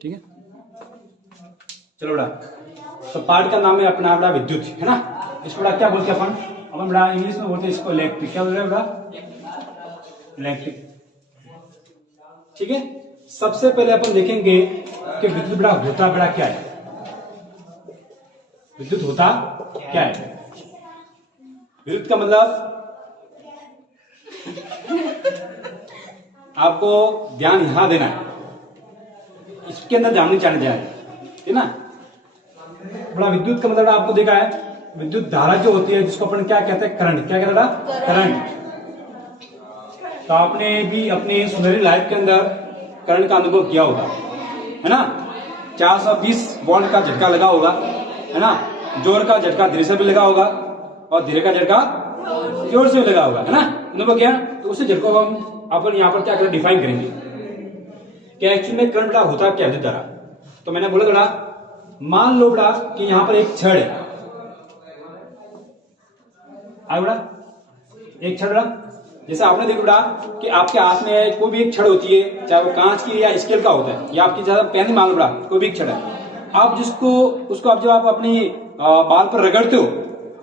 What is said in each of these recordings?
ठीक है, चलो बेटा, तो पार्ट का नाम है अपना बेटा विद्युत, है ना। इसको बेटा क्या बोलते हैं अपन बेटा इंग्लिश में बोलते हैं इसको इलेक्ट्रिक। क्या बोल रहे हैं बेटा? इलेक्ट्रिक। ठीक है, सबसे पहले अपन देखेंगे कि विद्युत बेटा होता बेटा क्या है। विद्युत होता क्या है? विद्युत का मतलब आपको ध्यान यहां देना है, इसके अंदर जानने चाहिए जाए, है ना। बड़ा विद्युत का मतलब आपको देखा है, विद्युत धारा जो होती है जिसको अपन क्या कहते हैं? करंट। क्या कहते हैं? करंट। तो आपने भी अपने सुनहरी लाइफ के अंदर करंट का अनुभव किया होगा, है ना। 420 वोल्ट का झटका लगा होगा, है ना। जोर का झटका धीरे से भी लगा होगा और धीरे का झटका जोर से भी लगा होगा, है ना। अनुभव किया। तो उसी झटकों को हम अपन यहाँ पर क्या करें? डिफाइन करेंगे कि एक्चुअली में करंट का होता क्या विद्युत धारा। तो मैंने बोला बेटा, मान लो बेटा कि यहां पर एक छड़ है, आए बेटा, एक छड़ बेटा। जैसे आपने देखा बेटा कि आपके हाथ में कोई भी एक छड़ होती है, चाहे वो कांच की या स्टील का होता है, या आपकी ज्यादा पेन मान लो बेटा, कोई भी एक छड़ है, आप जिसको उसको आप जब आप अपनी बाल पर रगड़ते हो,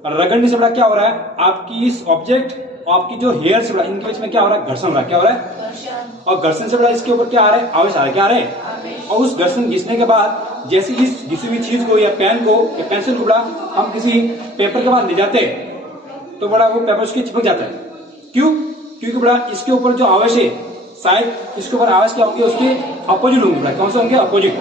और रगड़ने से बेटा क्या हो रहा है? आपकी इस ऑब्जेक्ट और आपकी जो हेयर्स बेटा इनके बीच में क्या हो रहा है? घर्षण हो रहा है। क्या हो रहा है? और घर्षण से बेटा इसके ऊपर क्या आ रहा है? आवेश आ रहा है। क्या आ रहा है? और उस घर्षण घिसने के बाद जैसे इस घिसी हुई चीज को या पेन को या पेंसिल को बेटा हम किसी पेपर के बाद ले जाते हैं तो बड़ा वो पेपर उसके चिपक जाता है। क्यों? क्योंकि बेटा इसके ऊपर जो आवेश है, शायद इसके ऊपर आवेश क्या होंगे? उसके अपोजिट होंगे बेटा। कौन से होंगे? अपोजिट।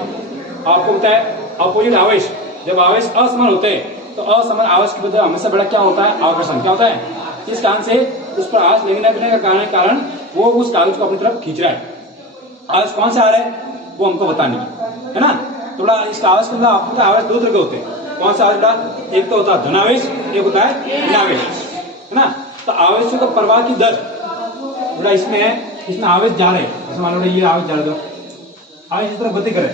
आपको पता है अपोजिट आवेश, जब आवेश असमान होते हैं तो असमान आवेश की वजह हमेशा बड़ा क्या होता है? आकर्षण। क्या होता है? इस कारण से उस पर आवेश लगने का कारण वो उस कागज को अपनी तरफ खींच रहा है। आवेश कौन से आ रहा है वो हमको पता नहीं है ना। तो बड़ा इस आवेश के अंदर आपको आवेश दो तरह के होते हैं। कौन सा आवेश बेटा? एक तो होता है धनावेश, एक होता है ऋणावेश, है ना। तो आवेशों का प्रवाह की दर बेटा इसमें आवेश जा रहे हैं, जैसे मान लो ये आवेश जा रहे हो, आवेश इस तरफ गति करे,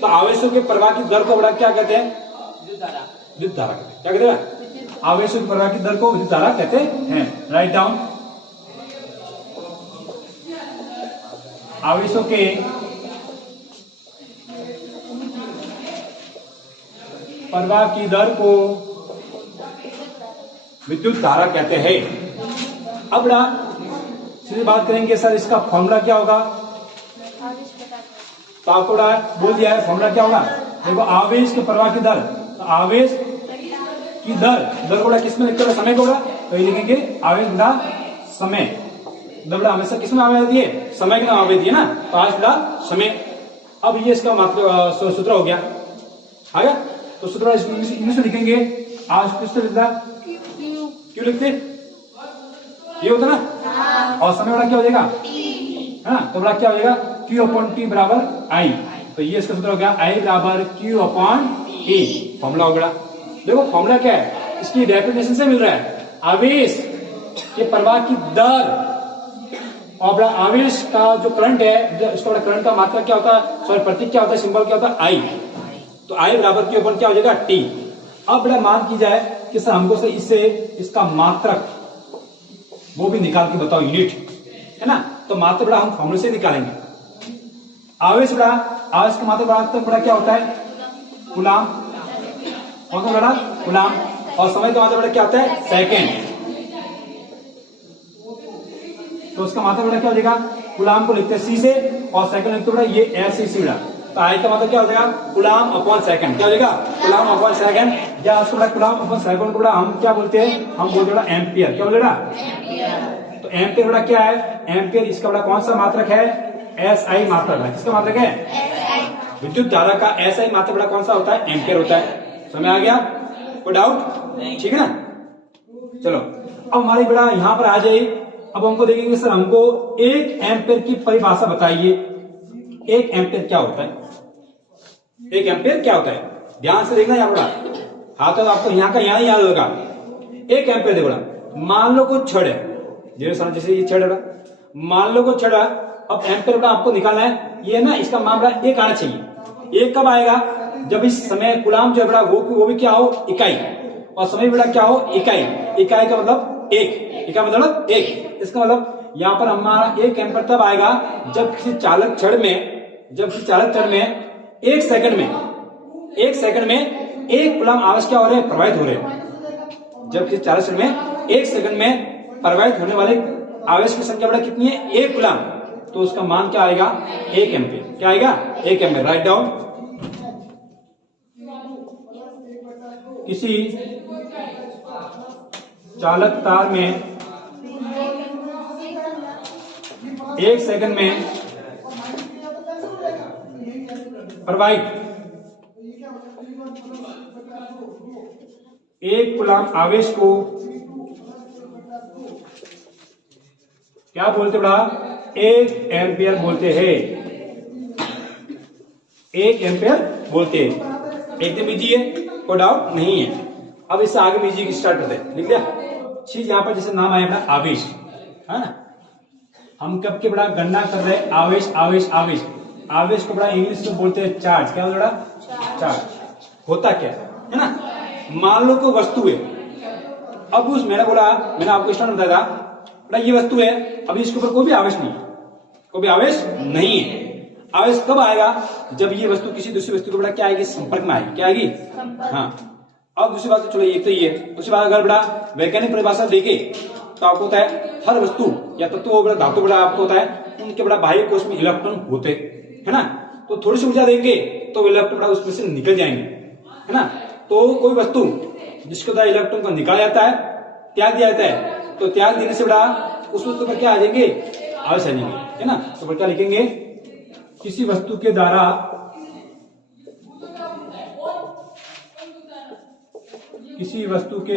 तो आवेशों के प्रवाह की दर को बड़ा क्या कहते हैं? विद्युत धारा कहते हैं। क्या कहते हैं? आवेशों की प्रवाह की दर को विद्युत धारा कहते हैं। Write down. आवेशों के प्रवाह की दर को विद्युत धारा कहते हैं। अब बेटा सीधी बात करेंगे, सर इसका फॉर्मूला क्या होगा? तो आपको बोल दिया है फॉर्मूला क्या होगा। देखो, आवेश के प्रवाह की दर, तो आवेश की दर को किस में लिखते हैं? समय को बेटा, तो ये लिखेंगे आवेश बटा समय। बेटा हमेशा किस में आवेश दिए? समय के नाम आवेश दिए ना, तो आवेश बटा समय। अब ये इसका मतलब सूत्र हो गया, आ गया। तो सूत्र इंग्लिश में लिखेंगे, आवेश किससे लिखता? क्यों लिखते? ये होता ना। और समय बड़ा क्या हो जाएगा? है ना। तो बड़ा क्या हो जाएगा? Q अपॉन T बराबर I। तो ये इसका सूत्र हो गया I बराबर Q अपॉन T। फॉर्मूला हो गया। देखो फॉर्मूला क्या है? इसकी डेफिनेशन से मिल रहा है, आवेश के प्रवाह की दर और बड़ा आवेश का जो करंट है, इसका बड़ा करंट का मात्रा क्या होता है? सॉरी, प्रतीक क्या होता है? सिंबल क्या होता है? I। तो I बराबर Q अपॉन क्या हो जाएगा? T। अब बड़ा मान की जाए कि सर हमको से इससे इसका मात्रक वो भी निकाल के बताओ, यूनिट, है ना। तो मात्रक बड़ा हम फॉर्मूले से निकालेंगे। आवेश बड़ा, आवेश का मात्रक बड़ा क्या होता है? कूलाम। कौन सा बड़ा? कूलाम। और समय का मात्रक बड़ा क्या होता है? सेकेंड। तो उसका मात्रक बड़ा क्या हो जाएगा? कूलाम को लिखते हैं C से और सेकंड लिखते बड़ा ये SC बड़ा। तो आई का मतलब क्या हो जाएगा? Coulomb upon second. क्या हो जाएगा? Coulomb upon second. या उसको बड़ा कूलाम अपॉन सेकंड को बड़ा हम क्या बोलते हैं? हम बोलते बड़ा एम्पियर। क्या बोलेगा? तो एम्पियर बड़ा क्या है? एम्पियर इसका बड़ा कौन सा मात्रक है? SI मात्रक है। किसका मात्रक है? विद्युत धारा का SI मात्रक बड़ा कौन सा होता है? एम्पियर होता है। समझ आ गया? कोई डाउट? ठीक है ना। चलो अब हमारी बड़ा यहां पर आ जाए। अब हमको देखेंगे सर हमको 1 एम्पियर की परिभाषा बताइए। 1 एम्पियर क्या होता है? 1 एम्पियर क्या होता है? ध्यान से देखना यहाँ बड़ा, हाँ तो आपको यहाँ का यहाँ याद होगा। 1 एम्पियर देखो बड़ा, मान लो कुछ छड़ है, जैसे ये छड़ है, मान लो कुछ छड़ है। अब एम्पियर बड़ा आपको निकालना है, ये ना इसका मान बड़ा 1 आना चाहिए। 1 कब आएगा? जब इस समय कूलाम जो है बड़ा वो भी क्या हो? इकाई। और समय बड़ा क्या हो? इकाई। इकाई का मतलब 1, इकाई मतलब 1। इसका मतलब यहाँ पर हमारा 1 एम्पियर तब आएगा जब किसी चालक छड़ में एक सेकंड में 1 कूलम आवेश क्या हो रहे हैं, प्रवाहित हो रहे हैं। जब किसी चालक शरीर में 1 सेकंड में प्रवाहित होने वाले आवेश की संख्या बड़ा कितनी है, 1 कूलम, तो उसका मान क्या आएगा, 1 एम्पीयर। क्या आएगा, 1 एम्पीयर। Write down. किसी चालक तार में 1 सेकंड में प्रवाहित 1 कूलम आवेश को क्या बोलते बड़ा, 1 एम्पियर बोलते हैं। 1 एम्पियर बोलते हैं। एकदम इजी है, कोई डाउट नहीं है। अब इससे आगे में इजी स्टार्ट करते हैं। लिख लिया चीज यहाँ पर, जैसे नाम आया अपना आवेश, है ना। हम कब के बड़ा गणना कर रहे हैं, आवेश आवेश आवेश। आवेश को बड़ा इंग्लिश में बोलते हैं चार्ज। क्या बोल रहा, चार्ज। होता क्या है ना, मान लो कोई वस्तु है। अब उस मैंने आपको स्टार्ट में बताया था, ये वस्तु है, अभी इसके ऊपर कोई भी आवेश नहीं, कोई भी आवेश नहीं है। आवेश कब आएगा, जब ये वस्तु किसी दूसरी वस्तु के बड़ा क्या आएगी, संपर्क में आएगी। क्या आएगी, हाँ। अब दूसरी बात, चलो एक तो ये है। दूसरी बात अगर बड़ा वैज्ञानिक परिभाषा देखे तो आपको होता है हर वस्तु या तत्व बड़ा धातु बड़ा आपको होता है उनके बड़ा बाह्य कोश में इलेक्ट्रॉन होते, है ना। तो थोड़ी सी ऊर्जा देंगे तो इलेक्ट्रॉन बड़ा उसमें से निकल जाएंगे, है ना। तो कोई वस्तु जिसके द्वारा इलेक्ट्रॉन को निकाला जाता है, त्याग दिया जाता है, तो त्याग देने से बड़ा उस वस्तु पर क्या आ जाएंगे, आवेश आ जाएंगे, है ना। तो क्या लिखेंगे, किसी वस्तु के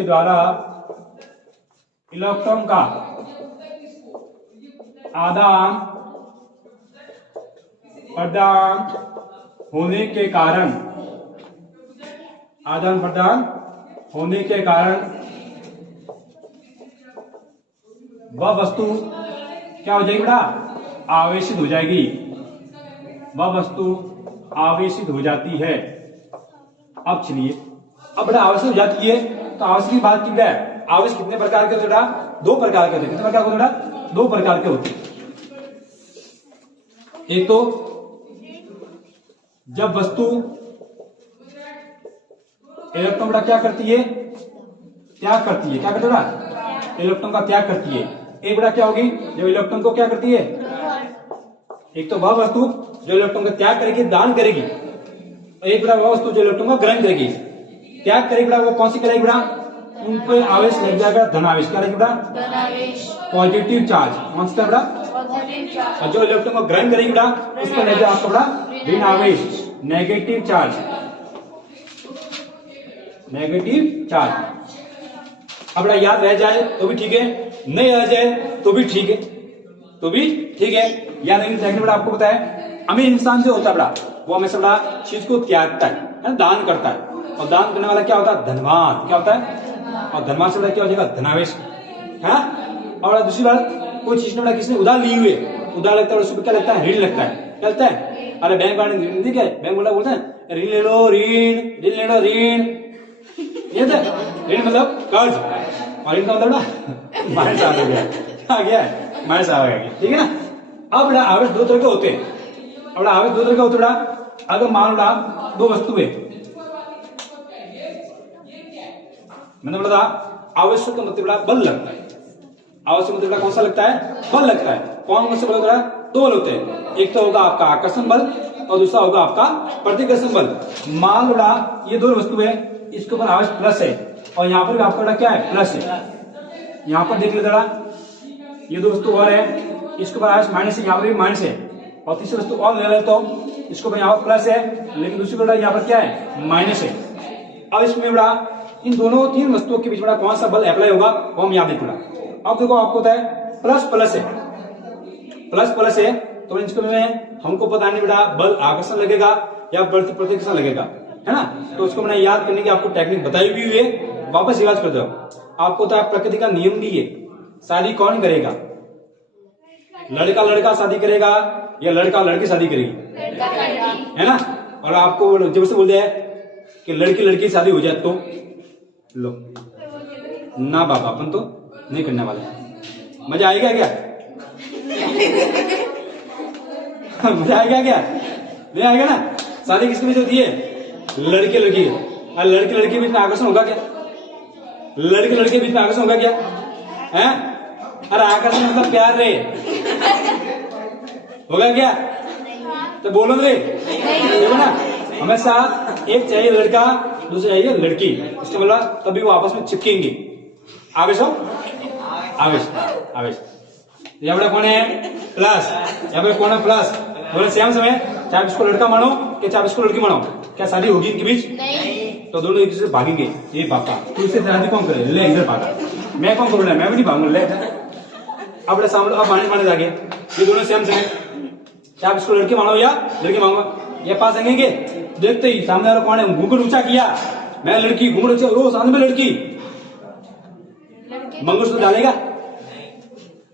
द्वारा इलेक्ट्रॉन का आदान प्रदान होने के कारण वह वस्तु क्या हो जाएगी बेटा, आवेशित हो जाएगी। वह वस्तु आवेशित हो जाती है। अब चलिए, अब बेटा आवेशित हो जाती है तो आवेश की बात की है। आवेश कितने प्रकार के होते बेटा, 2 प्रकार के होते। कितने प्रकार के होते बेटा, 2 प्रकार के होते। एक तो जब वस्तु इलेक्ट्रॉन का क्या करती है, त्याग करती है। क्या करती है, इलेक्ट्रॉन का त्याग करती है। एक बड़ा क्या होगी, जब इलेक्ट्रॉन को क्या करती है, एक तो वह वस्तु जो इलेक्ट्रॉन का त्याग करेगी, दान करेगी। एक बड़ा वह वस्तु जो इलेक्ट्रॉन का ग्रहण करेगी। त्याग करेगी बड़ा, वो कौन सी करेगी बड़ा, उन पर आवेश लग जाएगा धनावेश। क्या रहेगी बड़ा, पॉजिटिव चार्ज। कौन सा बड़ा, और जो इलेक्ट्रॉन को ग्रहण करेगी बड़ा, उस पर लग जाएगा आपका बड़ा ऋण आवेश, नेगेटिव चार्ज। Negative charge. अब बड़ा याद रह जाए तो भी ठीक है, नहीं रह जाए तो भी ठीक है, याद नहीं रखने बड़ा। आपको पता है अमीर इंसान जो होता है बड़ा, वो हमेशा बड़ा चीज को त्यागता है, दान करता है। और दान करने वाला क्या होता है, धनवान। क्या होता है, और धनवान से बड़ा क्या हो जाएगा, धनावेश, है। और दूसरी बात, कोई चीज ने बड़ा किसने उधार ली हुई है, उधार लगता है, उस पर क्या लगता है, ऋण लगता है। क्या लगता है, अरे बैंक वाले ऋण नहीं क्या, बैंक वाला बोलते हैं ऋण ले लो, ऋण ये ऋण मतलब कर्ज, और इनका मतलब माइनस आ गया, क्या आ गया, माइनस आ गया, ठीक है ना। अब आवेश 2 तरह के होते हैं। अब आवेश 2 तरह के होते हैं। अगर मान लो 2 वस्तु है, मैंने बोला आवेश का मतलब बल लगता है। आवेश का मतलब कौन सा लगता है, बल लगता है। कौन से बल होता है, 2 बल होते हैं। एक तो होगा आपका आकर्षण बल और दूसरा होगा आपका प्रतिकर्षण बल। मान लो ये 2 वस्तु है, इसके ऊपर आवेश प्लस है और यहाँ पर भी आपका क्या है, प्लस है। यहाँ पर देख लेता, ये 2 वस्तु और है, इसके ऊपर आवेश माइनस है, यहाँ पर भी माइनस है। और तीसरी वस्तु और ले लेता हूँ, इसके ऊपर यहाँ पर प्लस है, लेकिन दूसरी बड़ा यहाँ पर क्या है, माइनस है। अब इसमें बड़ा इन दोनों 3 वस्तुओं के बीच बड़ा कौन सा बल अप्लाई होगा, वो हम यहाँ देखना। अब देखो आपको होता है प्लस प्लस है, तो इसको में हमको पता नहीं बेटा बल आकर्षण लगेगा या बल प्रतिकर्षण लगेगा, है ना। तो उसको मैंने याद करने की आपको टेक्निक बताई हुई है, वापस याद कर दो। आपको तो प्रकृति का नियम भी है, शादी कौन करेगा, लड़का शादी करेगा या लड़का लड़की शादी करेगी, है ना। और आपको जब से बोल दिया कि लड़की शादी हो जाए तो लो ना बाबा, अपन तो नहीं करने वाले। मजा आएगा क्या मजा आएगा क्या, नहीं आएगा ना। शादी किसके बीच होती है? लड़के लड़की। और लड़के लड़के के बीच में आकर्षण होगा क्या? लड़के लड़के के बीच में आकर्षण होगा क्या? है? अरे आकर्षण मतलब प्यार रे, होगा क्या? तो बोलो रे, देखो ना, हमेशा एक चाहिए लड़का, दूसरा चाहिए लड़की, इसका मतलब तभी वो आपस में चिपकेंगे। आवेश हो, आवेश आवेश। यहाँ बड़ा कौन है? प्लस। यहाँ पे कौन है? प्लस। बोले सेम समय, चाहे इसको लड़का मानो कि चाहे इसको लड़की मानो, क्या शादी होगी इनके बीच? नहीं। तो दोनों एक दूसरे से भागेंगे। ये पापा तू इससे शादी कौन करे? ले इधर भागा। मैं कौन करूँ? मैं भी नहीं भागूंगा। ले अब सामने अब माने जाके ये दोनों सेम समय, चाहे इसको लड़की मानो या लड़की मांगो, ये पास आएंगे। देखते ही सामने वाला कौन है? घूंघट ऊंचा किया, मैं लड़की, घूंघट ऊंचा, रो सामने में लड़की। मंगलसूत्र डालेगा?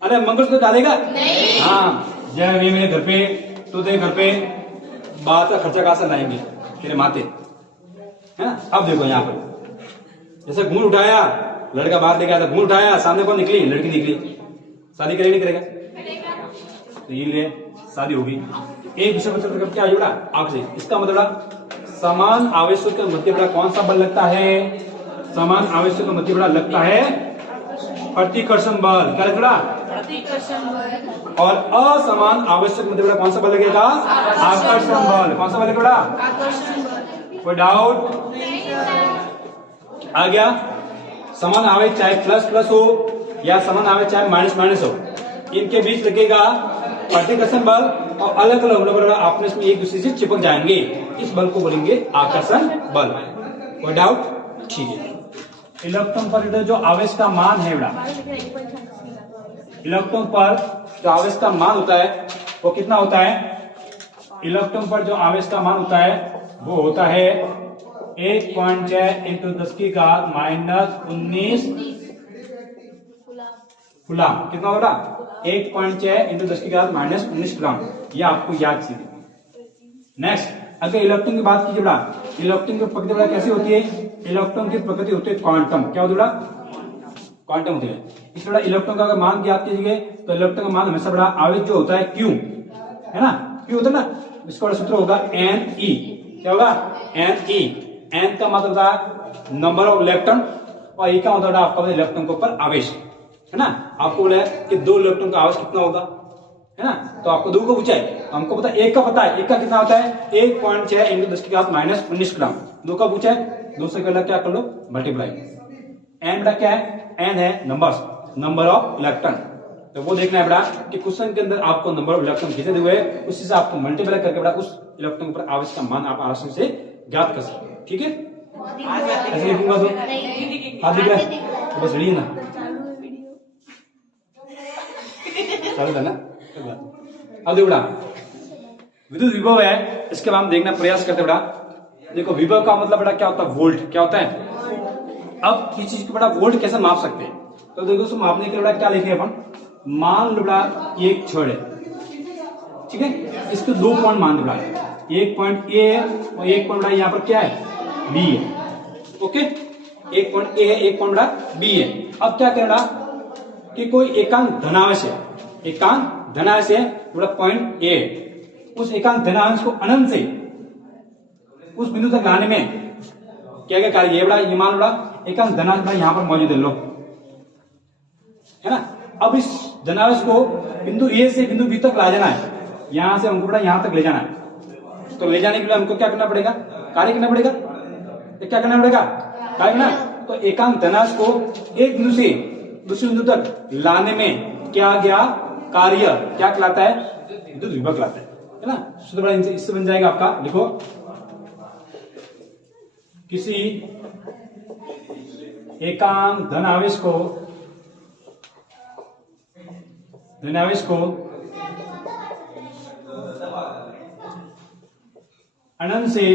अरे मंगलसूत्र डालेगा? नहीं। हाँ, जय वे मेरे घर पे, तो तेरे घर पे बात का खर्चा कहां से लाएंगे? तेरे माते, है ना? अब देखो यहाँ पर जैसे घूंघट उठाया, लड़का बाहर लेके आया, घूंघट उठाया, सामने कौन निकली? लड़की निकली। शादी करेगा नहीं करेगा? तो ये लिए शादी होगी। एक विषय पर चलकर क्या जुड़ा? आपसे इसका मतलब समान आवेशों के मध्य बड़ा कौन सा बल लगता है? समान आवेशों के मध्य बड़ा लगता है प्रतिकर्षण बल। क्या लगता? प्रतिकर्षण बल। और असमान आवेशों के मध्य बड़ा कौन सा बल लगेगा? आकर्षण बल। कौन सा बल लगेगा? आकर्षण बल। कोई डाउट? आ गया? समान आवेश चाहे प्लस प्लस हो या समान आवेश चाहे माइनस माइनस हो, इनके बीच लगेगा प्रतिकर्षण बल, और अलग अलग होने पर आपस में एक दूसरे से चिपक जाएंगे। इस बल को बोलेंगे आकर्षण बल। कोई डाउट? ठीक है। इलेक्ट्रॉन पर जो आवेश का मान है बेटा, इलेक्ट्रॉन पर जो आवेश का मान होता है वो कितना होता है? इलेक्ट्रॉन पर जो आवेश का मान होता है वो होता है 1.6 इंटू 10 की घात -19 कूलम। कितना होगा? 1.6 इंटू 10 की घात -19 कूलम। ये आपको याद चाहिए। नेक्स्ट, अगर इलेक्ट्रॉन की बात कीजिए बेटा, इलेक्ट्रॉन की प्रकृति बेटा कैसी होती है? इलेक्ट्रॉन की प्रकृति होती है क्वांटम। क्या होती है बेटा? क्वांटम होती है। इस बेटा इलेक्ट्रॉन का अगर मान ज्ञात कीजिए तो इलेक्ट्रॉन का मान हमेशा बेटा आवेश जो होता है Q, है ना? Q होता है ना, इसका सूत्र होगा Ne। क्या होगा? Ne। N का मतलब होता है नंबर ऑफ इलेक्ट्रॉन, और E का मतलब आपका इलेक्ट्रॉन के ऊपर आवेश, है ना? आपको बोला कि 2 इलेक्ट्रॉन का आवेश कितना होगा, है ना? तो आपको 2 को पूछा है, हमको पता है 1 का पता है। 1 का कितना होता है? 1.6 इंटू 10 की घात -19 ग्राम। 2 का पूछा है, 2 से पहले क्या कर लो? मल्टीप्लाई। एन बेटा क्या है? एन है नंबर ऑफ इलेक्ट्रॉन। तो वो देखना है बेटा कि क्वेश्चन के अंदर आपको नंबर ऑफ इलेक्ट्रॉन कितने हुए, उसी से आपको मल्टीप्लाई करके बेटा उस इलेक्ट्रॉन के ऊपर आवेश का मान आप आसानी से ज्ञात कर सकते हैं। ठीक है? ऐसे लिखूंगा तो हाथ दिख रहा है तो बस रीडिंग ना चालू था ना। अब देखो बेटा विद्युत विभव है, इसके बाद हम देखना प्रयास करते बेटा। देखो विभव का मतलब बेटा क्या होता है? वोल्ट। क्या होता है? अब किसी चीज को बेटा वोल्ट कैसे माप सकते हैं? तो देखो उसको मापने के लिए बेटा क्या लिखे अपन? मान लो बेटा एक छड़ है, ठीक है? इसके 2 पॉइंट मान दो बेटा, एक पॉइंट ए और एक पॉइंट बेटा यहाँ पर क्या है? बी है। ओके, एक पॉइंट ए है, एक पॉइंट बेटा बी है। अब क्या करें बेटा कि कोई एकांक धनावेश है, एकांक धनावेश है बेटा पॉइंट ए, उस एकांक धनावेश को अनंत से उस बिंदु तक लाने में क्या क्या कार्य है बेटा? ये मान लो एकांक धनावेश बेटा यहाँ पर मौजूद है, लो, है ना? अब इस धनावेश को बिंदु ए से बिंदु बी तक ला जाना है, यहां से हमको बेटा यहां तक ले जाना है। तो ले जाने के लिए हमको क्या करना पड़ेगा? कार्य करना पड़ेगा। तो क्या करना पड़ेगा? कार्य ना। तो एकांक धनावेश को एक बिंदु से दूसरे बिंदु तक लाने में क्या गया कार्य क्या कहलाता है? विद्युत विभव कहलाता है ना? सूत्र बड़ा इससे बन जाएगा आपका, लिखो किसी एकांक धनावेश को अनंत से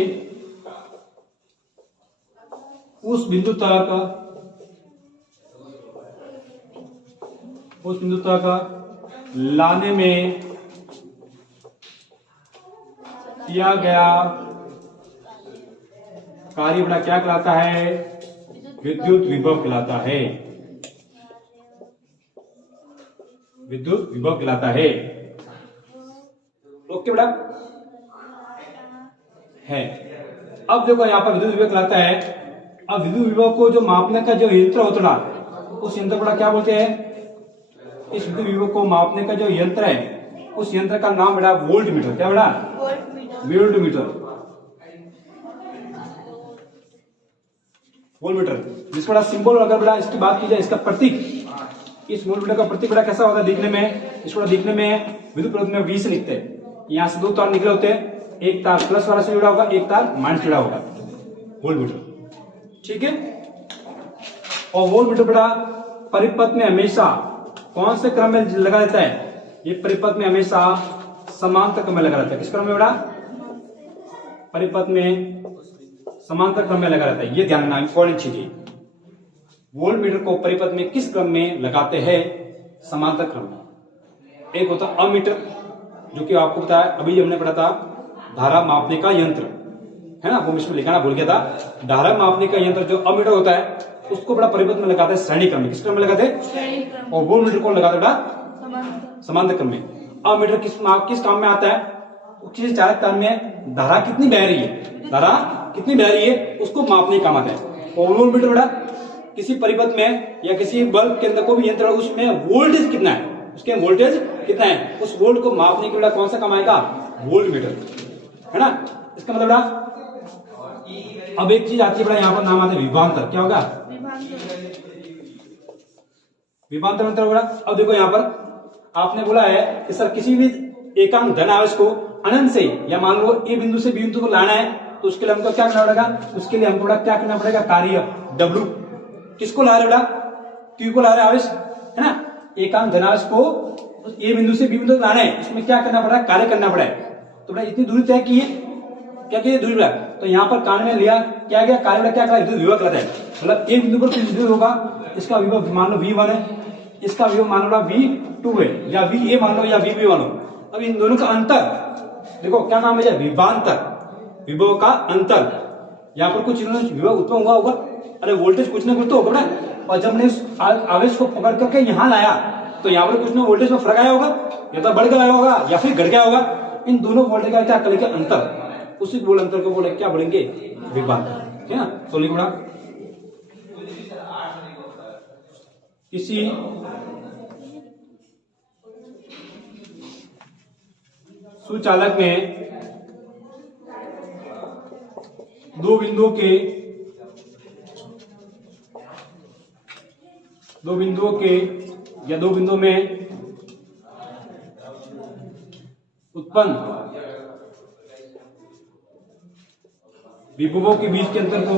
उस बिंदु तक लाने में किया गया कार्य बड़ा क्या कहलाता है? विद्युत विभव कहलाता है। विद्युत विभव कहलाता है। ओके बेटा, है। अब देखो यहाँ पर विद्युत विभव कहलाता है। अब विद्युत विभव को जो मापने का जो यंत्र होता है उस यंत्र को क्या बोलते हैं? इस विद्युत विभव को मापने का जो यंत्र है उस यंत्र का नाम बेटा वोल्ट मीटर। क्या बेटा? Volt meter. वोल्ट मीटर जिसका सिंबल अगर बेटा इसकी बात की जाए, इसका प्रतीक, इस वोल्ट मीटर का प्रतीक बेटा कैसा होता है दिखने में? इसको दिखने में विद्युत प्रतीक में V से लिखते हैं। यहां से दो तार निकले होते हैं, एक तार प्लस वाला से जुड़ा होगा, एक तार माइनस जुड़ा होगा। वोल्ट मीटर, ठीक है। और वोल्ट मीटर बेटा परिपथ में हमेशा कौन से क्रम में लगा रहता है? ये परिपथ में हमेशा समांतर क्रम में लगा रहता है। किस क्रम में बेटा? परिपथ में समांतर क्रम में लगा रहता है। ये ध्यान रखना, इंपॉर्टेंट चीज है। वोल्ट मीटर को परिपथ में किस क्रम में लगाते हैं? समांतर क्रम में। एक होता अमीटर, जो कि आपको बताया अभी हमने पढ़ा था, धारा मापने का यंत्र है ना, वो इसमें लिखाना भूल गया था। धारा मापने का यंत्र जो अमीटर होता है उसको बड़ा परिपथ में लगाते हैं श्रेणी क्रम में। किस क्रम में लगाते हैं? और वोल्ट मीटर को लगाते बेटा समांतर क्रम में। अमीटर किस काम में आता है? किसी चालक तार में धारा कितनी बह रही है, धारा कितनी बह रही है उसको मापने का काम आता है। और वोल्ट मीटर बेटा किसी परिपथ में या किसी बल्ब के अंदर कोई भी यंत्र उसमें वोल्टेज कितना है, उसके वोल्टेज कितना है, उस वोल्ट को मापने के लिए कौन सा काम आएगा? वोल्ट मीटर, है ना। इसका मतलब बेटा अब एक चीज आती है बेटा, यहाँ पर नाम आता है विभवांतर। क्या होगा? विभवांतर मतलब बेटा अब देखो यहाँ पर आपने बोला है कि सर किसी भी एकांक धन आवेश को अनंत से या मान लो ए बिंदु से बी बिंदु को लाना है, तो उसके लिए हमको क्या करना पड़ेगा? उसके लिए हमको क्या करना पड़ेगा? कार्य W। किसको ला रहे बेटा? Q को ला रहे आवेश, है ना। एकांक धनावेश को ए बिंदु से बी बिंदु लाना है, इसमें क्या करना पड़ा? कार्य करना पड़ा है। तो बेटा इतनी दूरी तय की है, क्या की दूरी बेटा? तो यहाँ पर कान में लिया क्या गया? कार्य क्या कहा? विद्युत विभव कहलाता है। मतलब एक बिंदु पर कुछ विद्युत होगा, इसका विभव मान लो V1 है, इसका विभव मान लो V2 है, या VA मान लो या VB मान लो। अब इन दोनों का अंतर देखो क्या नाम है? विभवांतर, विभव का अंतर। यहाँ पर कुछ विभव उत्पन्न हुआ होगा, अरे वोल्टेज कुछ ना कुछ तो होगा ना। और जब हमने उस आवेश को पकड़ करके यहाँ लाया तो यहाँ पर कुछ ना वोल्टेज में फर्क आया होगा, या तो बढ़ गया होगा या फिर घट गया होगा। इन दोनों वोल्टेज का क्या करेंगे? अंतर। उसी वोल्ट अंतर को बोले क्या बोलेंगे? विभवांतर, है ना। तो लिखो किसी सुचालक में दो बिंदुओं के या दो बिंदुओं में उत्पन्न विभवों के बीच के अंतर को,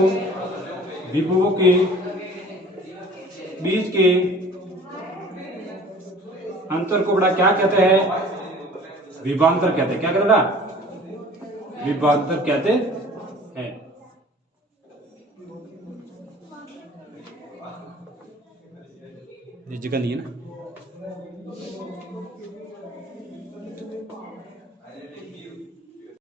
विभवों के बीच के अंतर को बड़ा क्या कहते हैं? विभवांतर कहते हैं। क्या कहते हैं? विभवांतर कहते हैं। जगह नहीं है ना।